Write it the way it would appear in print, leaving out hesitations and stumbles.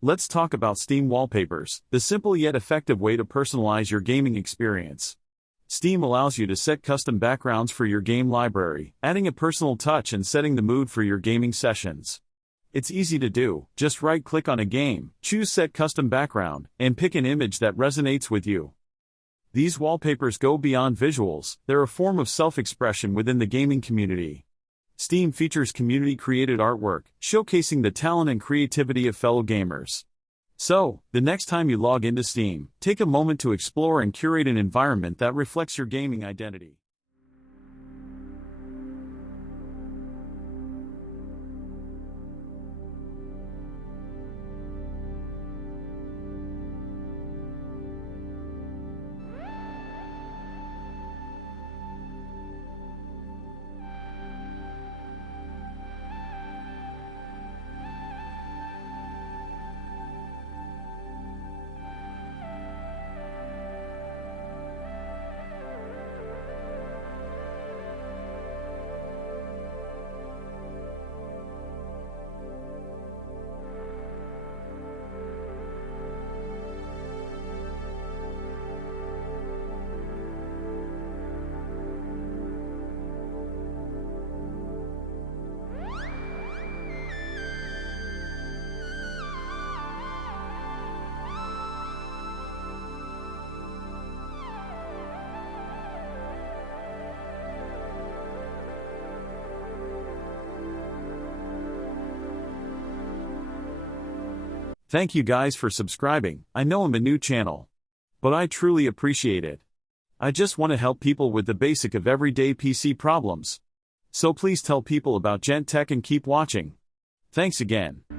Let's talk about Steam wallpapers, the simple yet effective way to personalize your gaming experience. Steam allows you to set custom backgrounds for your game library, adding a personal touch and setting the mood for your gaming sessions. It's easy to do. Just right-click on a game, choose Set Custom Background, and pick an image that resonates with you. These wallpapers go beyond visuals, they're a form of self-expression within the gaming community. Steam features community-created artwork, showcasing the talent and creativity of fellow gamers. So, the next time you log into Steam, take a moment to explore and curate an environment that reflects your gaming identity. Thank you guys for subscribing. I know I'm a new channel, but I truly appreciate it. I just want to help people with the basic of everyday PC problems. So please tell people about Jent Tech and keep watching. Thanks again.